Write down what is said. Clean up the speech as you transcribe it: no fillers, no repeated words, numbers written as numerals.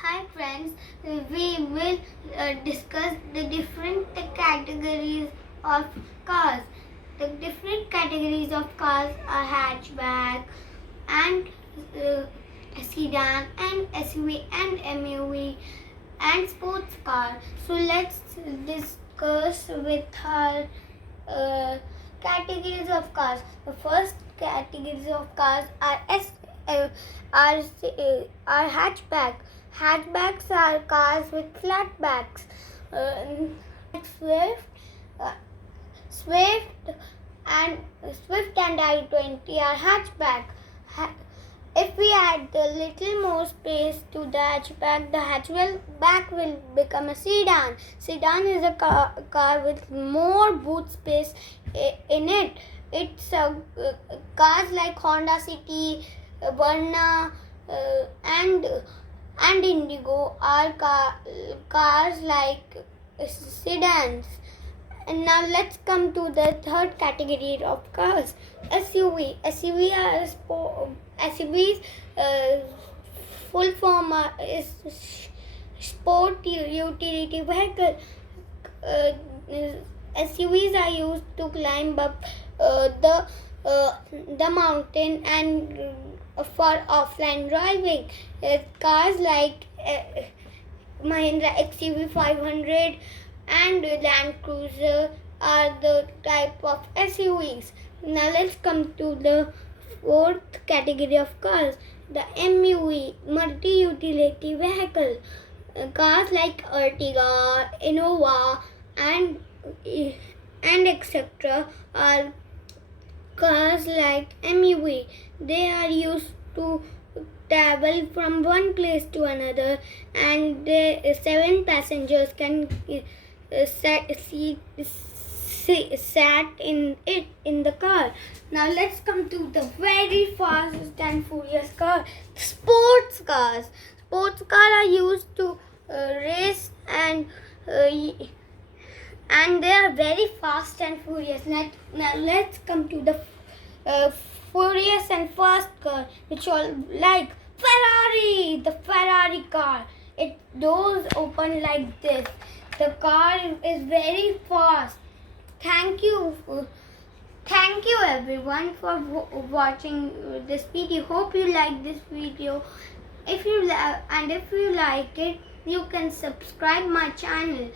Hi friends, we will discuss the different categories of cars. The different categories of cars are hatchback and sedan and SUV and MUV and sports car. So let's discuss with our categories of cars. The first categories of cars are are hatchback. Hatchbacks are cars with flat backs. Swift, uh, Swift and I-20 are hatchback. If we add a little more space to the hatchback will become a sedan. Sedan is a car with more boot space in it. It's cars like Honda City, Verna, and Indigo are cars like sedans. And now let's come to the third category of cars, SUV. SUVs full form is sport utility vehicle. SUVs are used to climb up the mountain and for offline driving. Cars like Mahindra XUV 500 and Land Cruiser are the type of SUVs. Now let's come to the fourth category of cars, the MUV, multi-utility vehicle. Cars like Ertiga, Inova and etc. are cars like MUV. They are used to travel from one place to another, and 7 passengers can sat in the car. Now let's come to the very fast and furious car, sports cars. Sports cars are used to race and they are very fast and furious. Now let's come to the furious and fast car, which all like Ferrari, the Ferrari car. Its doors open like this. The car is very fast. Thank you everyone for watching this video. Hope you like this video. If you like it, you can subscribe my channel.